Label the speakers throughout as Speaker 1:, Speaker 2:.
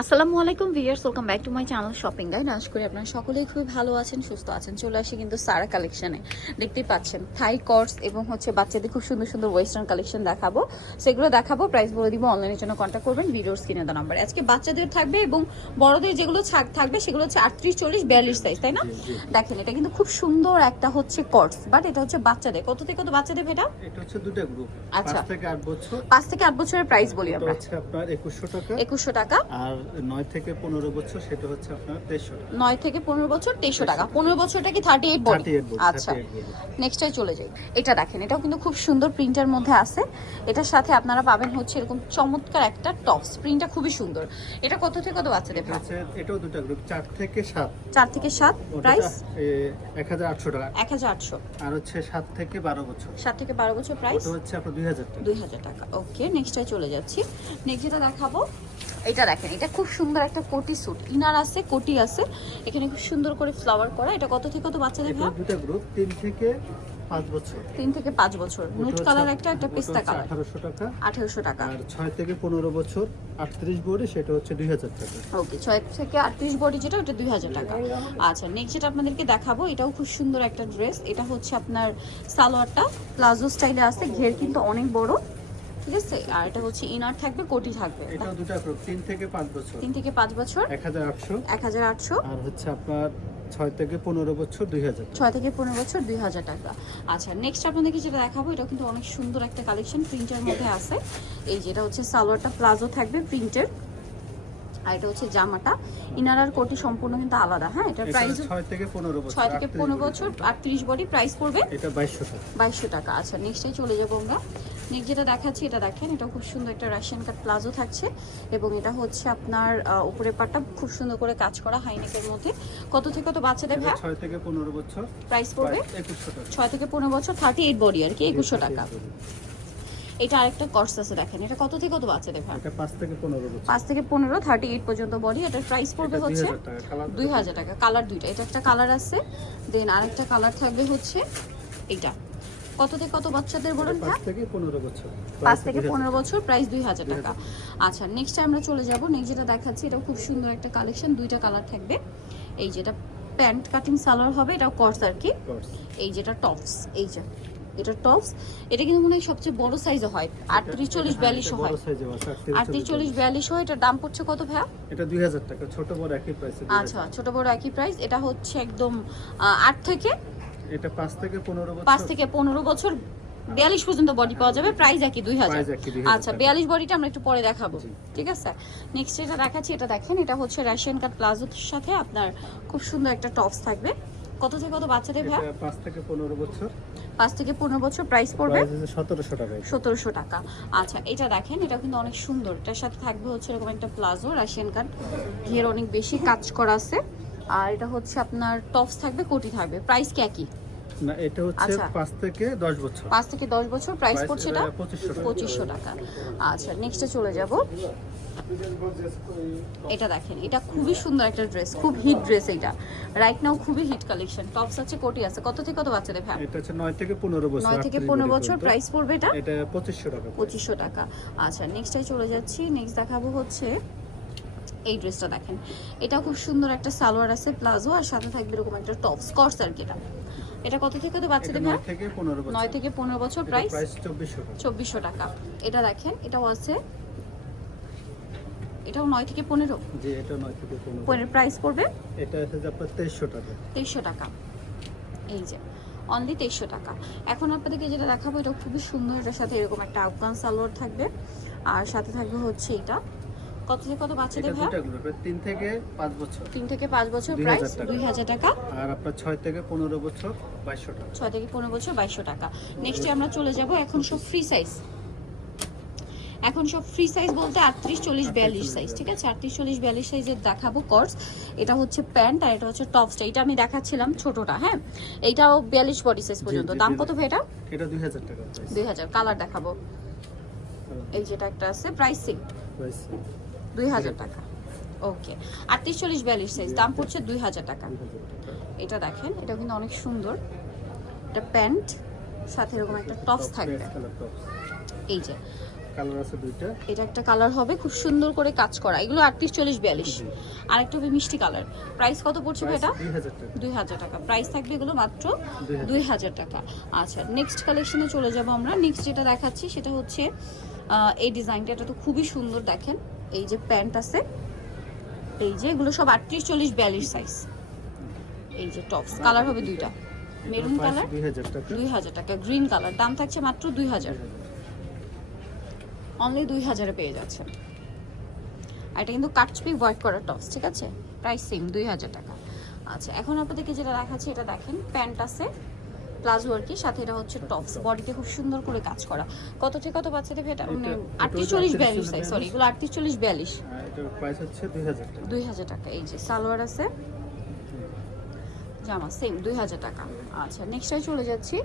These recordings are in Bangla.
Speaker 1: আসসালামু আলাইকুম viewers welcome back to my channel shopping guide. আশা করি আপনারা সকলেই খুবই ভালো আছেন সুস্থ আছেন। চলে আসি কিন্তু সারা কালেকশনে। দেখতেই পাচ্ছেন থাই কর্স এবং হচ্ছে বাচ্চাদের খুব সুন্দর সুন্দর ওয়েস্টার্ন কালেকশন দেখাবো। সেগুলো দেখাবো প্রাইস বলে দিব অনলাইনের জন্য কন্ট্যাক্ট করবেন ভিডিওর স্ক্রিনে দেওয়া নাম্বার আজকে বাচ্চাদের থাকবে এবং বড়দের যেগুলো থাকবে সেগুলো হচ্ছে আটত্রিশ চল্লিশ বিয়াল্লিশ সাইজ তাই না? দেখেন এটা কিন্তু খুব সুন্দর একটা হচ্ছে কর্স বাট এটা হচ্ছে বাচ্চাদের। কত থেকে কত বাচ্চাদের এটা?
Speaker 2: এটা হচ্ছে দুটো গ্রুপ
Speaker 1: আচ্ছা।
Speaker 2: পাঁচ থেকে আট বছর।
Speaker 1: পাঁচ থেকে আট বছরের প্রাইস বলি আমরা।
Speaker 2: একুশশো টাকা।
Speaker 1: একুশশো টাকা।
Speaker 2: আর নয় থেকে পনেরো বছর সেটা হচ্ছে আপনার তেইশশো
Speaker 1: নয় থেকে পনেরো বছর তেইশশো টাকা। পনেরো বছরটা কি থার্টি এইট বডি আচ্ছা। নেক্সটটাই চলে যাই। এটা দেখেন এটাও কিন্তু খুব সুন্দর প্রিন্টের মধ্যে আছে। এটার সাথে আপনারা পাবেন হচ্ছে এরকম চমৎকার একটা টপস প্রিন্টটা খুবই সুন্দর। এটা কত থেকে কত বাচ্চাদের
Speaker 2: এটা এটাও দুটো গ্রুপ চার থেকে সাত।
Speaker 1: চার থেকে সাত প্রাইস
Speaker 2: এক হাজার আটশো টাকা।
Speaker 1: এক হাজার আটশো।
Speaker 2: আর হচ্ছে সাত থেকে বারো বছর।
Speaker 1: সাত থেকে বারো বছর প্রাইস
Speaker 2: হচ্ছে আপনার দুই হাজার টাকা।
Speaker 1: দুই হাজার টাকা। ওকে নেক্সটটাই চলে যাচ্ছি। নেক্সট যেটা দেখাবো এটা দেখেন এটা খুব সুন্দর একটা কোটি স্যুট। ইনার আছে কোটি আছে। এখানে খুব সুন্দর করে ফ্লাওয়ার করা। এটা কত থেকে কত বাচ্চাদের ভাব
Speaker 2: দুটো গ্রুপ তিন থেকে পাঁচ বছর।
Speaker 1: তিন থেকে পাঁচ বছর। নুট কালার একটা একটা পেস্তা কালার
Speaker 2: আঠারোশো টাকা।
Speaker 1: আঠেরোশো টাকা।
Speaker 2: আর ছয় থেকে পনেরো বছর আটত্রিশ বডি সেটা হচ্ছে দুই হাজার টাকা।
Speaker 1: ওকে ছয় থেকে আটত্রিশ বডি যেটা ওটা দুই হাজার টাকা। আচ্ছা নেক্সট যেটা আপনাদেরকে দেখাবো এটাও খুব সুন্দর একটা ড্রেস এটা হচ্ছে আপনার সালোয়ারটা। প্লাজো স্টাইলে আছে ঘের কিন্তু অনেক বড়। ঠিক আছে? আর এটা হচ্ছে ইনার থাকবে কোটি থাকবে।
Speaker 2: দুটো তিন থেকে পাঁচ বছর।
Speaker 1: তিন থেকে পাঁচ বছর।
Speaker 2: এক হাজার আটশো।
Speaker 1: এক হাজার আটশো।
Speaker 2: আর হচ্ছে আপনার ছয় থেকে পনেরো বছর দুই হাজার
Speaker 1: ছয় থেকে পনেরো বছর দুই হাজার টাকা। আচ্ছা নেক্সট আপনাদেরকে যেটা দেখাবো এটা কিন্তু অনেক সুন্দর একটা কালেকশন প্রিন্টের মধ্যে আছে। এই যেটা হচ্ছে সালোয়ারটা প্লাজো থাকবে প্রিন্টের আর এটা হচ্ছে জামাটা। ইনার আর কোটি সম্পূর্ণ কিন্তু আলাদা হ্যাঁ?
Speaker 2: এটা
Speaker 1: প্রাইস
Speaker 2: ছয় থেকে পনেরো বছর
Speaker 1: ছয় থেকে
Speaker 2: 38
Speaker 1: পনেরো
Speaker 2: বডি
Speaker 1: বছর
Speaker 2: পর্যন্ত।
Speaker 1: আটত্রিশ বডি প্রাইস পড়বে
Speaker 2: এটা টাকা।
Speaker 1: বাইশশো টাকা। আচ্ছা নেক্সটে চলে যাব আমরা। নেক্সট যেটা দেখাচ্ছি এটা দেখেন এটা খুব সুন্দর একটা রাশিয়ান কাট প্লাজো থাকছে এবং এটা হচ্ছে আপনার উপরের পাটটা খুব সুন্দর করে কাজ করা হাইনেকের মধ্যে। কত থেকে কত বাচ্চাদের
Speaker 2: এটা
Speaker 1: ভ্যা
Speaker 2: ছয় থেকে পনেরো বছর।
Speaker 1: প্রাইস পড়বে?
Speaker 2: টাকা।
Speaker 1: ছয় থেকে পনেরো বছর থার্টি এইট বডি আর কি একুশশো টাকা। এটা আরেকটা কর্স আছে দেখেন এটা কত থেকে কত বাচ্চাদের ভ্যা
Speaker 2: এটা পাঁচ থেকে পনেরো বছর।
Speaker 1: পাঁচ থেকে পনেরো থার্টি এইট পর্যন্ত বডি এটার প্রাইস পড়বে হচ্ছে
Speaker 2: হাজার টাকা। কালার
Speaker 1: দুই হাজার টাকা। কালার দুইটা। এটা একটা কালার আছে দেন আরেকটা কালার থাকবে হচ্ছে এইটা। কত থেকে কত বাচ্চাদের বলুন
Speaker 2: পাঁচ থেকে পনেরো বছর।
Speaker 1: পাঁচ থেকে পনেরো বছর প্রাইস দুই হাজার টাকা। আচ্ছা নেক্সট আমরা চলে যাব। নেক্সট যেটা দেখাচ্ছি এটা খুব সুন্দর একটা কালেকশন দুইটা কালার থাকবে। এই যেটা প্যান্ট কাটিং সালোয়ার হবে এটা কর্স আর কি। এই যেটা টপস এই যে এটা টপস এটা কিন্তু মনে হয় সবচেয়ে বড় সাইজে হয়। আটত্রিশ চল্লিশ
Speaker 2: হ্যাঁ,
Speaker 1: বিয়াল্লিশ হয়
Speaker 2: আটত্রিশ,
Speaker 1: চল্লিশ বিয়াল্লিশ। হয় এটার দাম পড়ছে কত ভাইয়া?
Speaker 2: এটা দুই হাজার টাকা ছোট বড় একই প্রাইসে
Speaker 1: আচ্ছা ছোট বড় একই প্রাইস এটা হচ্ছে একদম আট থেকে
Speaker 2: এটা পাঁচ থেকে পনেরো বছর?
Speaker 1: পাঁচ থেকে পনেরো বছর বিয়াল্লিশ পর্যন্ত বডি পাওয়া যাবে প্রাইস একই দুই হাজার।
Speaker 2: 2000
Speaker 1: আচ্ছা
Speaker 2: টাকা।
Speaker 1: বিয়াল্লিশ বডিটা আমরা একটু পরে দেখাবো ঠিক আছে? নেক্সট যেটা দেখাচ্ছি এটা দেখেন এটা হচ্ছে রাশিয়ান কাট প্লাজোর সাথে আপনার খুব সুন্দর একটা টপস থাকবে। কত থেকে কত বাচ্চাদের ভাই
Speaker 2: এটা পাঁচ থেকে পনেরো বছর।
Speaker 1: পাঁচ থেকে পনেরো বছর প্রাইস পড়বে?
Speaker 2: প্রাইস হচ্ছে সতেরোশো টাকা এটা।
Speaker 1: সতেরোশো টাকা। আচ্ছা এটা দেখেন এটা কিন্তু অনেক সুন্দর। এটার সাথে থাকবে হচ্ছে এরকম একটা প্লাজো রাশিয়ান কাট ঘের অনেক বেশি কাজ করা আছে। আর এটা হচ্ছে আপনার টপস থাকবে কোটি থাকবে। প্রাইস কি একই?
Speaker 2: না এটা হচ্ছে
Speaker 1: আচ্ছা।
Speaker 2: পাঁচ থেকে দশ বছর।
Speaker 1: পাঁচ থেকে দশ বছর প্রাইস পড়ছে
Speaker 2: এটা
Speaker 1: এটা
Speaker 2: 2500 টাকা।
Speaker 1: আচ্ছা নেক্সটে চলে যাব। এটা দেখেন এটা খুবই সুন্দর একটা ড্রেস খুব হিট ড্রেস এটা। রাইট নাও খুবই হিট কালেকশন টপস আছে কোটি আছে। কত থেকে কত বাচ্চাদের ভ্যাপ
Speaker 2: এটা হচ্ছে নয় থেকে পনেরো বছর
Speaker 1: নয় থেকে
Speaker 2: 38
Speaker 1: পনেরো বছর প্রাইস পড়বে এটা?
Speaker 2: এটা পঁচিশশো টাকা
Speaker 1: পঁচিশশো টাকা। আচ্ছা নেক্সটে চলে যাচ্ছি নেক্সট দেখাবো হচ্ছে এই ড্রেসটা দেখেন। এটা খুব সুন্দর একটা সালোয়ার আছে প্লাজো আর সাথে থাকবে এরকম একটা টপস কর্স আর কি এটা। এটা কত থেকে
Speaker 2: এটা
Speaker 1: বাচ্চাদের
Speaker 2: নয় থেকে পনেরো বছর।
Speaker 1: নয় থেকে পনেরো বছর প্রাইস
Speaker 2: চব্বিশশো টাকা।
Speaker 1: এটা দেখেন এটাও আছে। এটাও নয় থেকে পনেরো?
Speaker 2: এটা নয় থেকে পনেরো।
Speaker 1: পনেরো প্রাইস পড়বে?
Speaker 2: এটা আপনার তেইশশো টাকা।
Speaker 1: তেইশশো টাকা। এই যে অনলি তেইশশো টাকা। এখন আপনাদেরকে যেটা দেখাবো এটা খুবই সুন্দর এটার সাথে এরকম একটা আফগান সালোয়ার থাকবে। আর সাথে থাকবে হচ্ছে এটা। কত থেকে কত
Speaker 2: এটা
Speaker 1: বাচ্চাদের ভাই
Speaker 2: দুটা গ্রুপে তিন থেকে পাঁচ বছর।
Speaker 1: তিন থেকে পাঁচ বছর
Speaker 2: 2000
Speaker 1: প্রাইস
Speaker 2: টাকা।
Speaker 1: দুই হাজার টাকা।
Speaker 2: আর আপনার ছয় থেকে পনেরো বছর বাইশশো টাকা।
Speaker 1: ছয় থেকে পনেরো বছর বাইশশো টাকা। নেক্সটে আমরা চলে যাব এখন সব ফ্রি সাইজ এখন সব ফ্রি সাইজ বলতে আটত্রিশ চল্লিশ বিয়াল্লিশ সাইজ ঠিক আছে? আটত্রিশ চল্লিশ বিয়াল্লিশ সাইজের দেখাবো কর্স এটা হচ্ছে প্যান্ট আর এটা হচ্ছে টপসটা এটা আমি দেখাচ্ছিলাম ছোটটা হ্যাঁ? এইটাও বিয়াল্লিশ বডি সাইজ পর্যন্ত। দাম কত ভাই এটা?
Speaker 2: এটা দুই হাজার টাকা
Speaker 1: দুই হাজার। কালার দেখাবো। এই যেটা একটা আছে প্রাইসিং
Speaker 2: প্রাইস
Speaker 1: দুই হাজার টাকা। ওকে আটত্রিশ চল্লিশ বিয়াল্লিশ সাইজ দাম পড়ছে দুই হাজার টাকা। এটা দেখেন এটা কিন্তু অনেক সুন্দর। এটা প্যান্ট সাথে এরকম একটা টপস থাকবে। এই যে।
Speaker 2: কালার আছে দুইটা।
Speaker 1: এটা একটা কালার হবে খুব সুন্দর করে কাজ করা। এগুলো আটত্রিশ চল্লিশ বিয়াল্লিশ।
Speaker 2: জি।
Speaker 1: আরেকটা হবে মিষ্টি কালার প্রাইস কত পড়ছে এটা?
Speaker 2: দুই হাজার টাকা।
Speaker 1: প্রাইস থাকবে এগুলো মাত্র
Speaker 2: 2000
Speaker 1: দুই হাজার টাকা। আচ্ছা নেক্সট কালেকশনে চলে যাব আমরা। নেক্সট যেটা দেখাচ্ছি সেটা হচ্ছে এই ডিজাইনটা এটা তো খুবই সুন্দর দেখেন। এই যে প্যান্ট আছে এই যে এগুলো সব আটত্রিশ চল্লিশ বিয়াল্লিশ সাইজ এই যে টপস কালার হবে দুইটা। মেরুন কালার
Speaker 2: দুই হাজার টাকা।
Speaker 1: গ্রিন কালার দাম থাকছে মাত্র দুই হাজার। অনলি দুই হাজারে পেয়ে যাচ্ছে আর এটা কিন্তু কাটচুপি ওয়ার্ক করা টপস ঠিক আছে? প্রাইস সেম দুই হাজার টাকা। আচ্ছা এখন আপনাদেরকে যেটা দেখাচ্ছি এটা দেখেন প্যান্ট আছে। প্লাজো আর কি সাথে এটা হচ্ছে টপস বডিতে খুব সুন্দর করে কাজ করা। কত থেকে কত বাচ্চা বাচ্চাদের এটা মানে আটত্রিশ চল্লিশ
Speaker 2: 38
Speaker 1: বিয়াল্লিশ। সাইজ সরি এগুলো আটত্রিশ চল্লিশ বিয়াল্লিশ
Speaker 2: টাকা।
Speaker 1: দুই হাজার টাকা এই যে সালোয়ার আছে। জামা সেম দুই হাজার টাকা। আচ্ছা নেক্সটটাই চলে যাচ্ছি।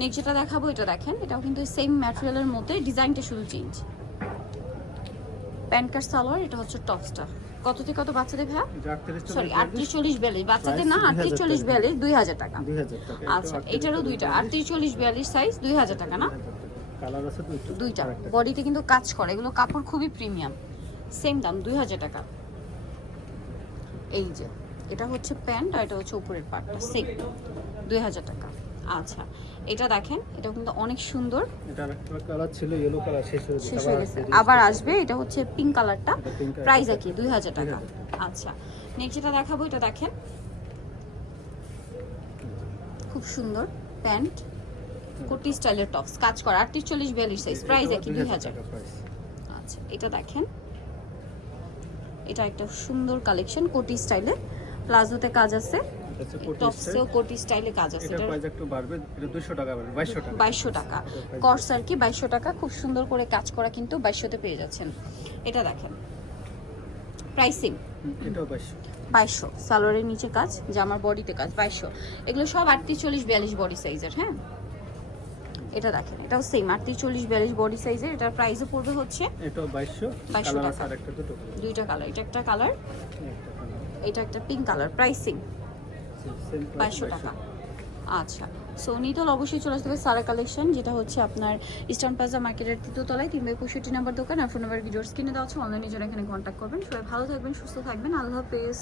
Speaker 1: নেক্সট যেটা দেখাবো এটা দেখেন এটাও কিন্তু সেম ম্যাটেরিয়ালের মধ্যে ডিজাইনটা শুধু চেঞ্জ প্যান্ট কার্ড সালোয়ার এটা হচ্ছে টপসটা কত থেকে কত বাচ্চাদের ভাইয়া? সরি আটত্রিশ চল্লিশ বিয়াল্লিশ বাচ্চাদের না আটত্রিশ
Speaker 2: 2000
Speaker 1: চল্লিশ। বিয়াল্লিশ দুই হাজার টাকা। আচ্ছা এটারও দুইটা। আটত্রিশ চল্লিশ বিয়াল্লিশ সাইজ দুই হাজার টাকা না?
Speaker 2: দুইটা
Speaker 1: বডিতে কিন্তু কাজ করে এগুলো কাপড় খুবই প্রিমিয়াম সেম দাম দুই হাজার টাকা। এই যে এটা হচ্ছে প্যান্ট আর এটা হচ্ছে উপরের পার্টটা সেম দুই হাজার টাকা। আচ্ছা এটা দেখেন এটা কিন্তু অনেক সুন্দর।
Speaker 2: এটা আরেকটা কালার ছিল ইয়েলো কালার শেষ হয়ে গেছে আবার আসবে,
Speaker 1: আবার আসবে এটা হচ্ছে পিঙ্ক কালারটা। প্রাইস দুই হাজার টাকা। আচ্ছা নেক্সট যেটা দেখাবো এটা দেখেন। খুব সুন্দর প্যান্ট কুর্তি স্টাইলের টপস কাজ করা আটত্রিশ চল্লিশ বিয়াল্লিশ সাইজ প্রাইস একই দুই হাজার
Speaker 2: টাকা price।
Speaker 1: আচ্ছা এটা দেখেন। এটা একটা সুন্দর কালেকশন কোটি স্টাইলে প্লাজোতে কাজ আছে। টপসেও কোটি স্টাইলে কাজ আছে। এটা
Speaker 2: প্রাইস একটু বাড়বে এটা 200 টাকা বাড়বে 2200 টাকা।
Speaker 1: বাইশশো টাকা। কর্স আর কি? বাইশশো টাকা। খুব সুন্দর করে কাজ করা কিন্তু বাইশশোতে পেয়ে যাচ্ছেন। এটা দেখেন। প্রাইসিং
Speaker 2: এটাও 2200
Speaker 1: বাইশশো। সালোয়ারের নিচে কাজ জামার বডিতে কাজ বাইশশো। এগুলো সব আটত্রিশ চল্লিশ বিয়াল্লিশ বডি সাইজের হ্যাঁ? এটা দেখেন এটাও সেম আটত্রিশ চল্লিশ বিয়াল্লিশ বডি সাইজের এটার প্রাইসও পড়বে হচ্ছে
Speaker 2: এটাও 2200
Speaker 1: 2200 টাকা। দুইটা কালার এটা একটা কালার এটা একটা পিঙ্ক কালার প্রাইসিং বাইশশো টাকা। আচ্ছা। সো নিতল অবশ্যই চলে আসতে হবে সারা কালেকশন যেটা হচ্ছে আপনার ইস্টার্ন প্লাজা মার্কেটের তৃতীয়তলায় তিন বাই পঁয়ষট্টি নাম্বার দোকান। আর ফোন নাম্বার ভিডিওর স্ক্রিনে দেওয়া আছে অনলাইনে যারা এখানে কন্ট্যাক্ট করবেন। সবাই ভালো থাকবেন, সুস্থ থাকবেন। আল্লাহ হাফেজ।